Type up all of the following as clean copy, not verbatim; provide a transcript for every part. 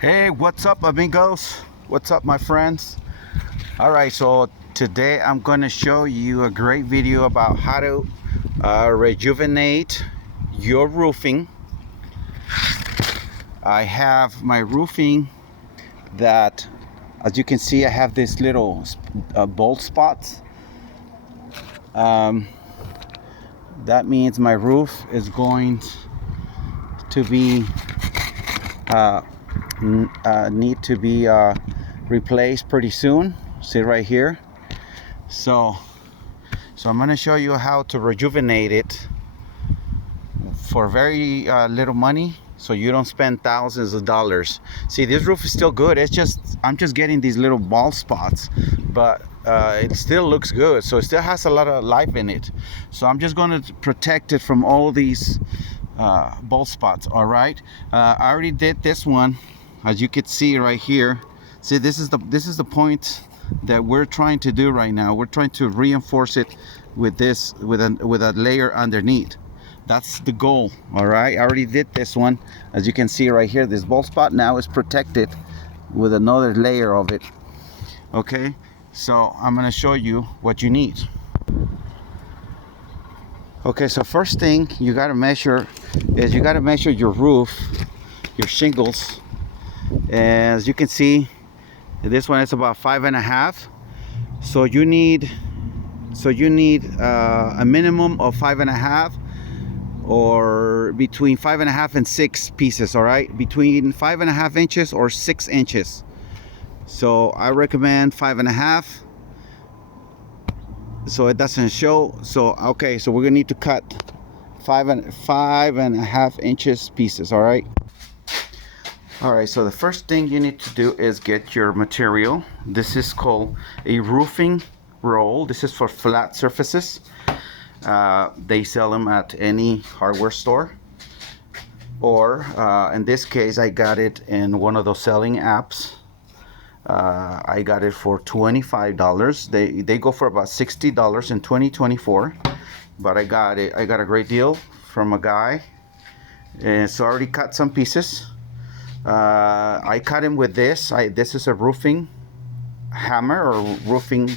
Hey, what's up, amigos? What's up, my friends? All right, so today I'm going to show you a great video about how to rejuvenate your roofing. I have my roofing that, as you can see, I have this little bald spots. That means my roof is going to be need to be replaced pretty soon. See right here. So I'm going to show you how to rejuvenate it for very little money, so you don't spend thousands of dollars. See, this roof is still good. It's just I'm just getting these little bald spots, but it still looks good. So it still has a lot of life in it. So I'm just going to protect it from all these bald spots. All right, I already did this one, as you can see right here. See, this is the point that we're trying to do right now. We're trying to reinforce it with this, with a layer underneath. That's the goal. All right, I already did this one. As you can see right here, this bald spot now is protected with another layer of it. Okay, so I'm going to show you what you need. Okay, so first thing you got to measure is you got to measure your roof, your shingles. As you can see, this one is about 5.5. So you need a minimum of 5.5, or between 5.5 and 6 pieces. All right, between 5.5 inches or 6 inches. So I recommend 5.5, so it doesn't show. So okay, so we're gonna need to cut 5.5 inches pieces. All right. All right, so the first thing you need to do is get your material. This is called a roofing roll. This is for flat surfaces. They sell them at any hardware store, or in this case I got it in one of those selling apps. I got it for $25. They go for about $60 in 2024, but I got a great deal from a guy. And so I already cut some pieces. I cut him with this. This is a roofing hammer or roofing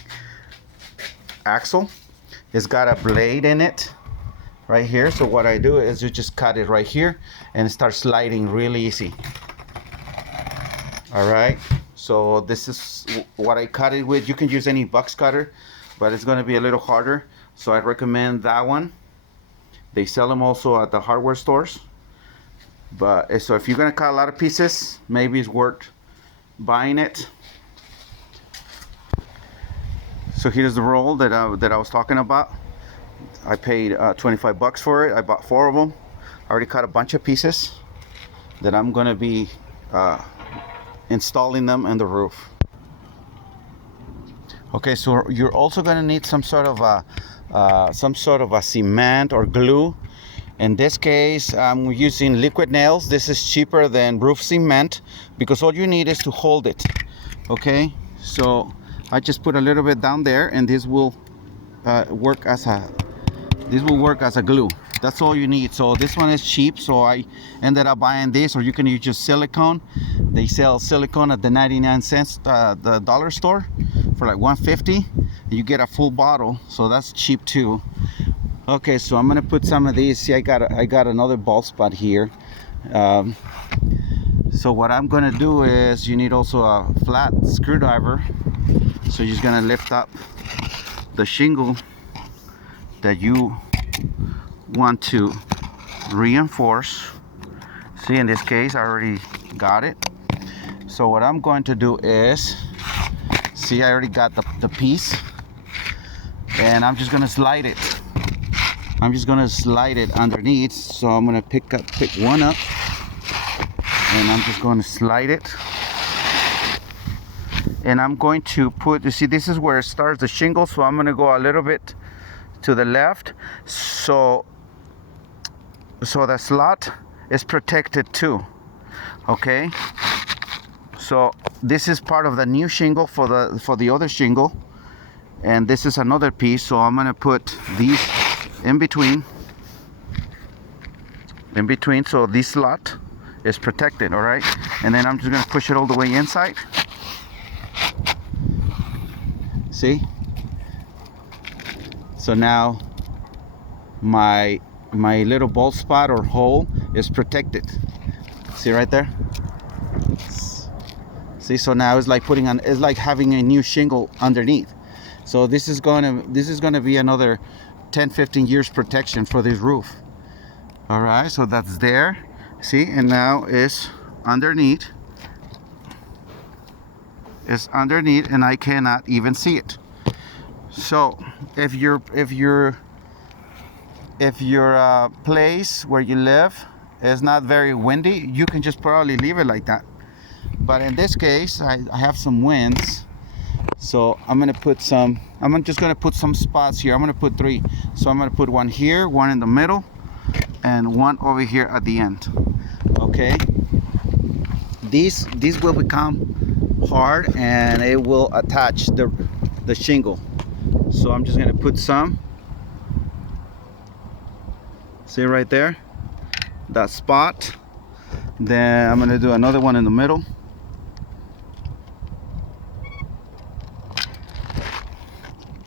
axle. It's got a blade in it right here. So what I do is you just cut it right here and it starts sliding really easy. All right. So this is what I cut it with. You can use any box cutter, but it's going to be a little harder. So I recommend that one. They sell them also at the hardware stores. But so if you're going to cut a lot of pieces, maybe it's worth buying it. So here's the roll that I was talking about. I paid $25 for it. I bought 4 of them. I already cut a bunch of pieces that I'm going to be installing them in the roof. Okay, so you're also going to need some sort of a cement or glue. In this case, I'm using liquid nails. This is cheaper than roof cement because all you need is to hold it. Okay, so I just put a little bit down there, and this will work as a glue. That's all you need. So this one is cheap, so I ended up buying this. Or you can use just silicone. They sell silicone at the 99 cents the dollar store for like $1.50. You get a full bottle, so that's cheap too. Okay, so I'm gonna put some of these. See, I got another bald spot here. So what I'm gonna do is, you need also a flat screwdriver. So you're just gonna lift up the shingle that you want to reinforce. See, in this case I already got it. So what I'm going to do is, see, I already got the piece, and I'm just gonna slide it. I'm just gonna slide it underneath. So I'm gonna pick one up, and I'm just gonna slide it. And I'm going to put, you see, this is where it starts the shingle. So I'm gonna go a little bit to the left. So the slot is protected too. Okay. So this is part of the new shingle for the other shingle. And this is another piece. So I'm gonna put these in between, so this slot is protected. All right, and then I'm just gonna push it all the way inside. See? So now my little bald spot or hole is protected. See right there? See, so now it's like putting on, it's like having a new shingle underneath. So this is gonna be another 10-15 years protection for this roof. All right, so that's there. See, and now it's underneath. It's underneath, and I cannot even see it. So if your place where you live is not very windy, you can just probably leave it like that. But in this case, I have some winds, so I'm just gonna put some spots here. I'm gonna put 3. So I'm gonna put one here, one in the middle, and one over here at the end. Okay, these will become hard and it will attach the shingle. So I'm just gonna put some. See right there, that spot. Then I'm gonna do another one in the middle.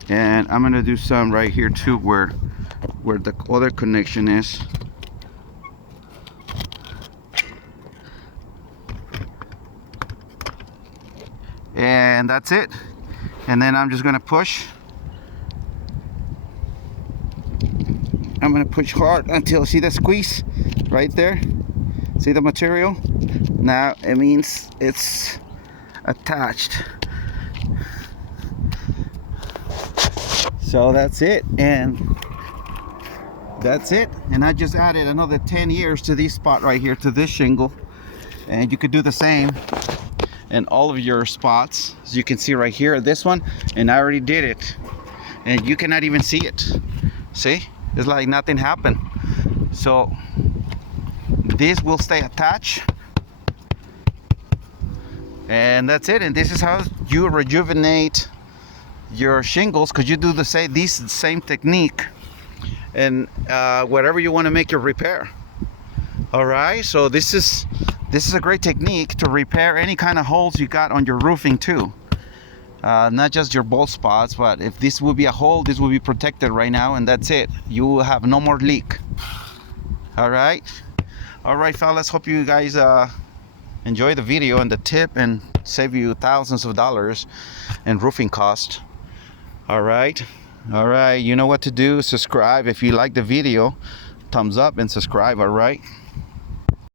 And I'm gonna do some right here too, where the other connection is. And that's it. And then I'm just gonna push. I'm gonna push hard until, see the squeeze right there? See the material? Now it means it's attached. So that's it, and that's it. And I just added another 10 years to this spot right here, to this shingle. And you could do the same in all of your spots. As you can see right here, this one, and I already did it. And you cannot even see it. See? It's like nothing happened. So this will stay attached, and that's it. And this is how you rejuvenate your shingles, because you do the same technique and whatever you want to make your repair. All right, so this is a great technique to repair any kind of holes you got on your roofing too. Not just your bald spots, but if this will be a hole, this will be protected right now, and that's it. You will have no more leak. All right, fellas, hope you guys enjoy the video and the tip, and save you thousands of dollars in roofing cost. All right, you know what to do. Subscribe if you like the video. Thumbs up and subscribe. All right.